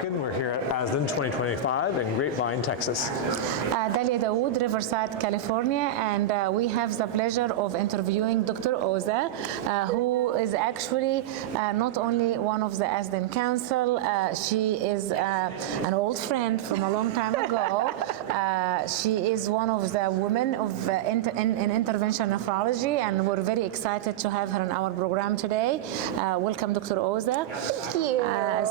Baskin. We're here at ASDIN 2025 in Grapevine, Texas. Dalia Dawood, Riverside, California, and we have the pleasure of interviewing Dr. Oza, who is actually not only one of the ASDIN Council, she is an old friend from a long time ago. She is one of the women in intervention nephrology, and we're very excited to have her in our program today. Welcome, Dr. Oza. Thank you.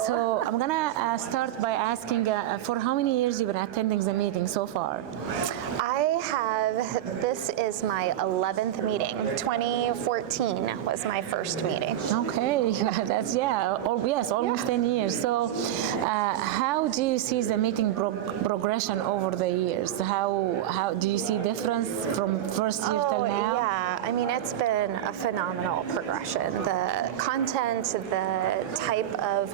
So I'm gonna start by asking, for how many years you've been attending the meeting so far? This is my 11th meeting. 2014 was my first meeting. Okay, that's, almost 10 years. So how do you see the meeting progression over the years? How do you see difference from first year till now? Yeah, I mean, it's been a phenomenal progression. The content, the type of,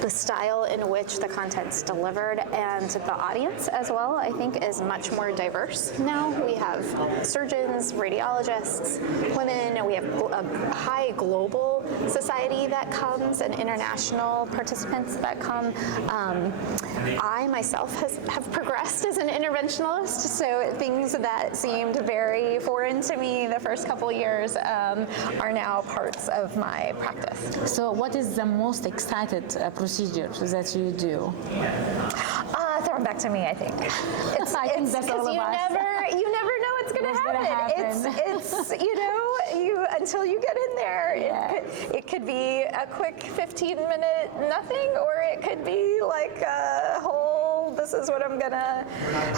the style in which the content's delivered, and the audience as well, I think is much more diverse now. We have surgeons, radiologists, women, and we have a high global society that comes and international participants that come. I myself have progressed as an interventionalist, so things that seemed very foreign to me the first couple years are now parts of my practice. So what is the most excited procedure that you do? Throw them back to me, I think. I think that's all of us. You never know what's going to happen. It's until you get in there, it could be a quick 15-minute nothing, or it could be like a whole, this is what I'm going to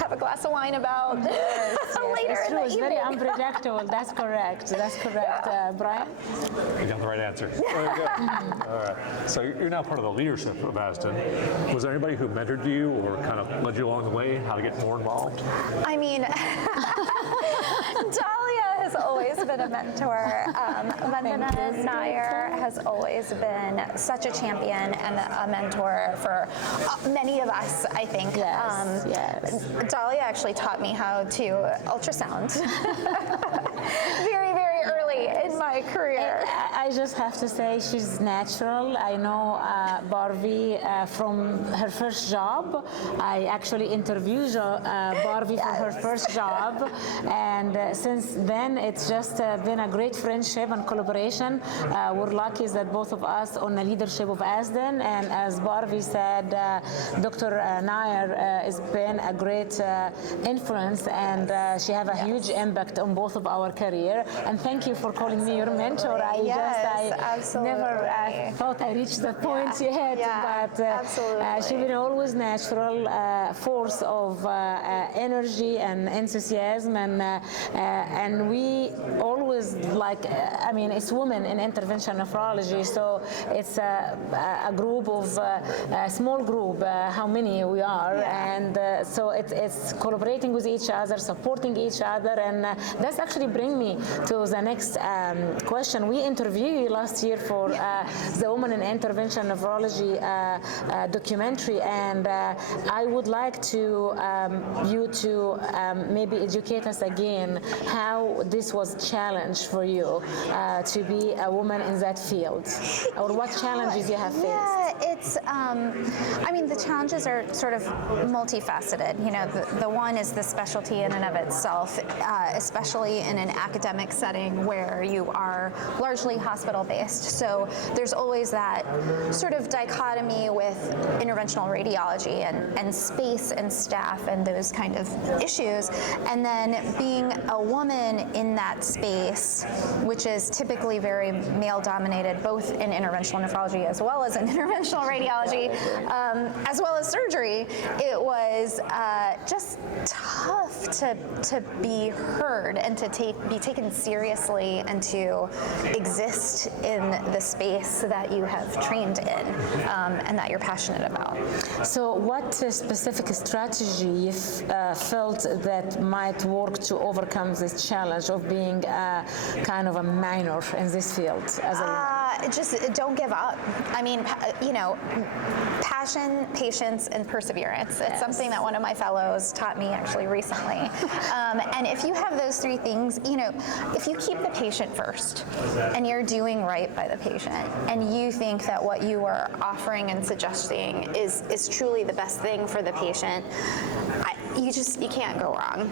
have a glass of wine about later in the evening. It's very unpredictable. That's correct. That's correct. Brian? You got the right answer. Very good. All right. So you're now part of the leadership of ASDIN. Was there anybody who mentored you or kind of led you along the way, how to get more involved? I mean, Dalia has always been a mentor. Vandana Nair has always been such a champion and a mentor for many of us, I think. Yes. Dalia actually taught me how to ultrasound very, very early in my career. I just have to say she's natural. I know Bharvi from her first job. I actually interviewed Bharvi for her first job, and since then it's just been a great friendship and collaboration. We're lucky that both of us on the leadership of ASDIN, and as Bharvi said, Dr. Nair has been a great influence, and she have a huge impact on both of our career. And thank you for calling me your mentor. I never thought I reached that point yet, but she's been always natural force of energy and enthusiasm, and we always it's women in intervention nephrology, so it's a group of a small group, how many we are, and so it's collaborating with each other, supporting each other, and that's actually bring me to the next question. We interviewed you last year for the Women in Intervention Nephrology documentary, and I would like to you to maybe educate us again how this was a challenge for you to be a woman in that field, or what challenges you have faced. Yeah, it's, I mean, the challenges are sort of multifaceted. You know, the one is the specialty in and of itself, especially in an academic setting where you are largely hospital-based. So there's always that sort of dichotomy with interventional radiology and space and staff and those kind of issues. And then being a woman in that space, which is typically very male-dominated, both in interventional nephrology as well as in interventional radiology, as well as surgery, it was just tough to be heard and to be taken seriously and to exist in the space that you have trained in and that you're passionate about. So what specific strategy you felt that might work to overcome this challenge of being kind of a minor in this field as a woman? Just don't give up. I mean, passion, patience, and perseverance. It's something that one of my fellows taught me actually recently. And if you have those three things, if you keep the patient first and you're doing right by the patient and you think that what you are offering and suggesting is truly the best thing for the patient, you can't go wrong,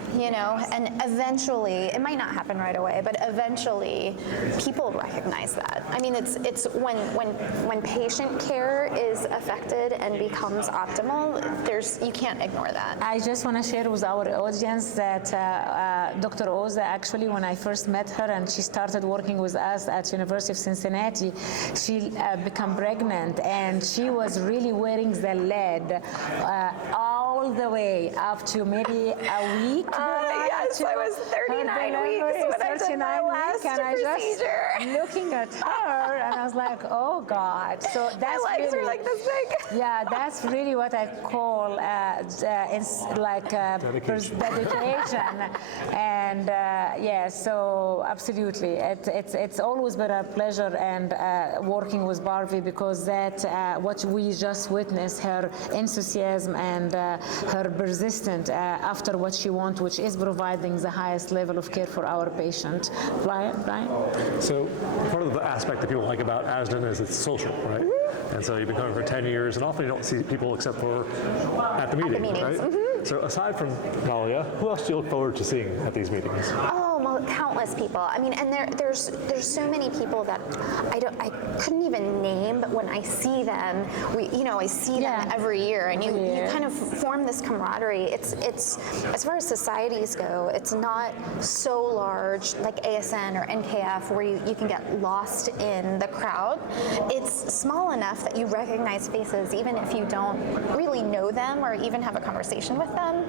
and eventually, it might not happen right away, but eventually people recognize that. I mean, it's when patient care is affected and becomes optimal, you can't ignore that. I just want to share with our audience that Dr. Oza, actually, when I first met her and she started working with us at University of Cincinnati, she became pregnant and she was really wearing the lead all the way up to maybe a week. Yes, I was 39 weeks when I did my last procedure. And I just looking at her and I was like, oh God. So that's my legs really, are like this big. Yeah, that's really what I call dedication. And so absolutely, it's always been a pleasure and working with Bharvi, because that what we just witnessed, her enthusiasm and her persistent after what she wants, which is providing the highest level of care for our patient. Brian? So part of the aspect that people like about ASDIN is it's social, right? And so you've been coming for 10 years, and often you don't see people except for at the meetings, right? So aside from Dahlia, who else do you look forward to seeing at these meetings? Oh, well, countless people. I mean, and there's so many people that I couldn't even name, but when I see them, I see them every year, and you kind of form this camaraderie. It's as far as societies go, it's not so large like ASN or NKF where you can get lost in the crowd. It's small enough that you recognize faces even if you don't really know them or even have a conversation with them.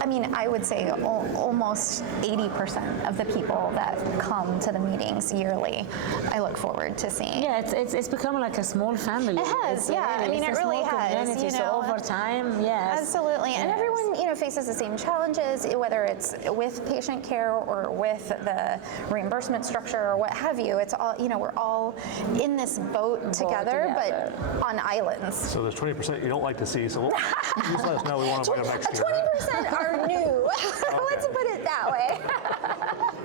I mean, I would say almost 80% of the people that come to the meetings yearly, I look forward to seeing. Yeah, it's become like a small family. It has, I mean, it really has. So over time, yes. Absolutely, and everyone, faces the same challenges, whether it's with patient care or with the reimbursement structure or what have you. It's all, we're all in this boat together, but on islands. So there's 20% you don't like to see, so just let us know. We want to invite them next year. 20% are new. Let's put it that way.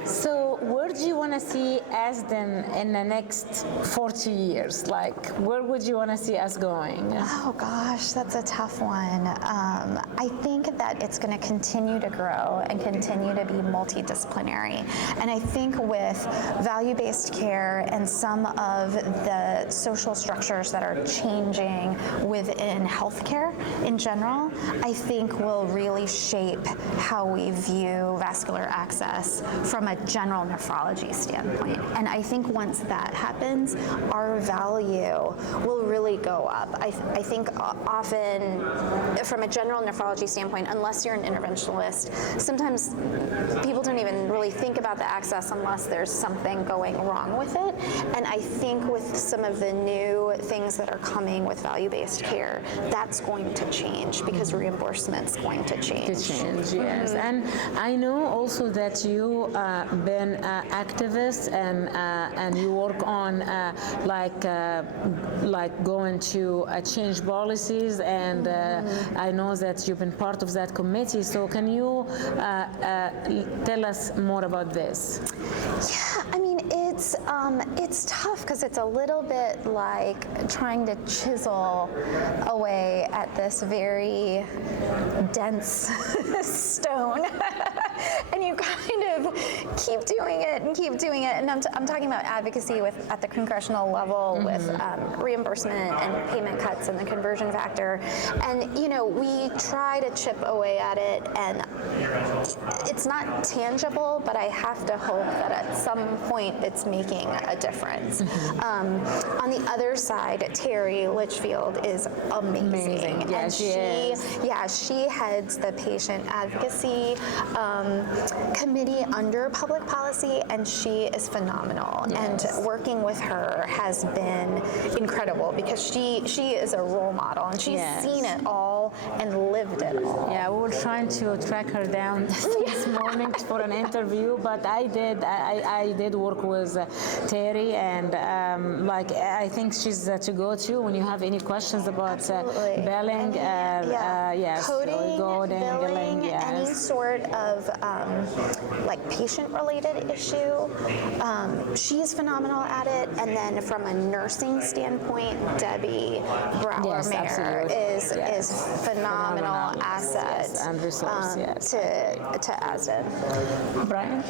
So where do you want to see ASDIN in the next 40 years? Like, where would you want to see us going? Oh gosh, that's a tough one. I think that it's going to continue to grow and continue to be multidisciplinary. And I think with value-based care and some of the social structures that are changing within healthcare in general, I think will really shape how we view vascular access from a general nephrology standpoint. And I think once that happens, our value will really go up. I think often from a general nephrology standpoint, unless you're an interventionalist, sometimes people don't even really think about the access unless there's something going wrong with it. And I think with some of the new things that are coming with value-based care, that's going to change because reimbursement's going to change. Yes. And I know also that you been activist and you work on like going to change policies, and I know that you've been part of that committee. So can you tell us more about this? Yeah, I mean, it's tough because it's a little bit like trying to chisel away at this very dense stone. And you kind of keep doing it and keep doing it. And I'm talking about advocacy at the congressional level with reimbursement and payment cuts and the conversion factor. And, we try to chip away at it, and it's not tangible, but I have to hope that at some point it's making a difference. On the other side, Terry Litchfield is amazing. Yeah, and she is. Yeah, she heads the patient advocacy committee under public policy, and she is phenomenal. And working with her has been incredible because she is a role model, and she's seen it all and lived it all. Yeah, we were trying to track her down this morning for an interview, but I did work with Terry, and I think she's to go to when you have any questions about billing, coding, billing, yes. any sort of patient-related issue. She's phenomenal at it, and then from a nursing standpoint, Debbie Brower-Mayer is phenomenal asset and resource, to ASDIN. Brian?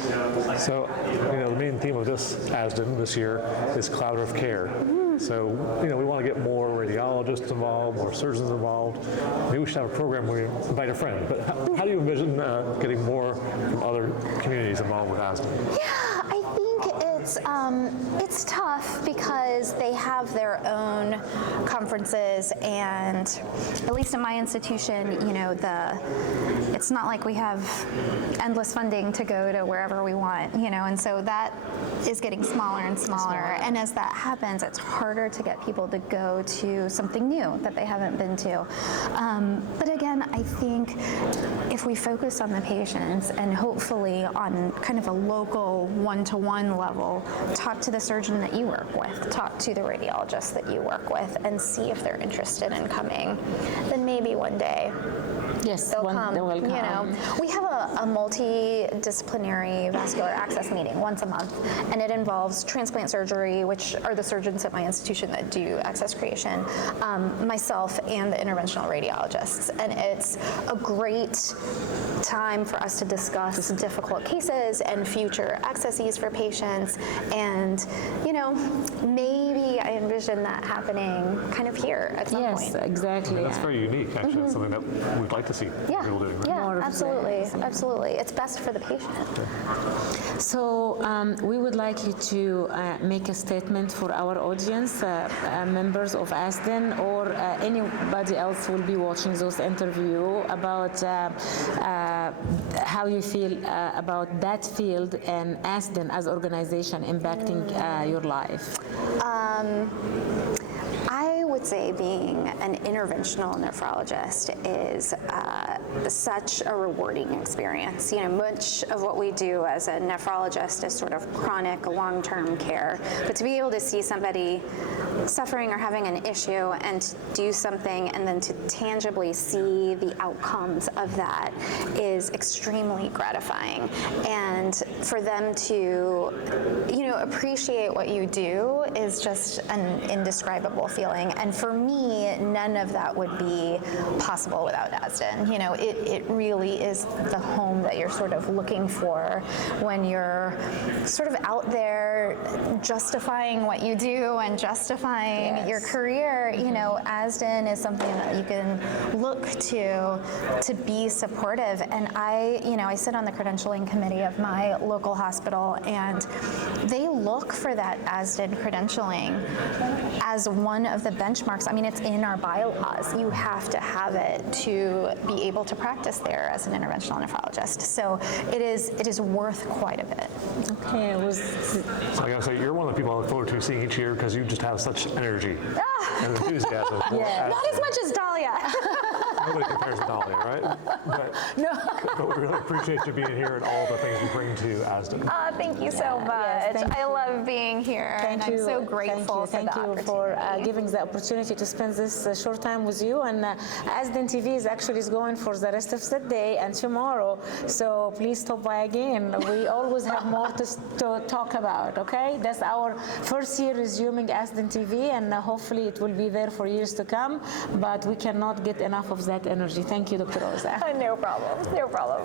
So, the main theme of this ASDIN this year is collaborative care. So, we want to get more radiologists involved, more surgeons involved. Maybe we should have a program where you invite a friend. But how do you envision getting more from other communities involved with ASDIN? Yeah, I think it's tough because they have their own conferences, and at least in my institution, it's not like we have endless funding to go to wherever we want, and so that is getting smaller and smaller. And as that happens, it's harder to get people to go to something new that they haven't been to. But again, I think if we focus on the patients and hopefully on kind of a local one-to-one level, talk to the surgeon that you work with, talk to the radiologist that you work with, and see if they're interested in coming, then maybe one day they'll come. They will come. We have a multidisciplinary vascular access meeting once a month, and it involves transplant surgery, which are the surgeons at my institution that do access creation, myself, and the interventional radiologists. And it's a great time for us to discuss difficult cases and future accesses for patients. And, maybe I envision that happening kind of here at some point. Yes, exactly. That's very unique, actually. It's something that we'd like to see people doing. Right? Yeah, absolutely, absolutely. It's best for the patient. So we would like you to make a statement for our audience, members of ASDIN, or anybody else who will be watching this interview, about how you feel about that field and ASDIN as organization impacting your life. I would say being an interventional nephrologist is such a rewarding experience. Much of what we do as a nephrologist is sort of chronic, long-term care, but to be able to see somebody suffering or having an issue and do something, and then to tangibly see the outcomes of that, is extremely gratifying. And for them to, appreciate what you do is just an indescribable feeling. And for me, none of that would be possible without ASDIN. It really is the home that you're sort of looking for when you're sort of out there justifying what you do and justifying your career. ASDIN is something that you can look to be supportive. And I sit on the credentialing committee of my local hospital, and they look for that ASDIN credentialing as one of the benchmarks. I mean, it's in our bylaws. You have to have it to be able to practice there as an interventional nephrologist. So it is worth quite a bit. Okay, So I gotta say, you're one of the people I look forward to seeing each year because you just have such energy and enthusiasm. Not as much as Dahlia. Nobody compares to Dahlia, right? But we really appreciate you being here and all the things you bring to ASDIN. Thank you so much. I love being here, and I'm so grateful for the opportunity. Thank you for giving the opportunity to spend this short time with you. And ASDIN TV is going for the rest of the day and tomorrow. So please stop by again. We always have more to talk about. Okay, that's our first year resuming ASDIN TV, and hopefully it will be there for years to come. But we cannot get enough of that energy. Thank you, Dr. Oza. No problem.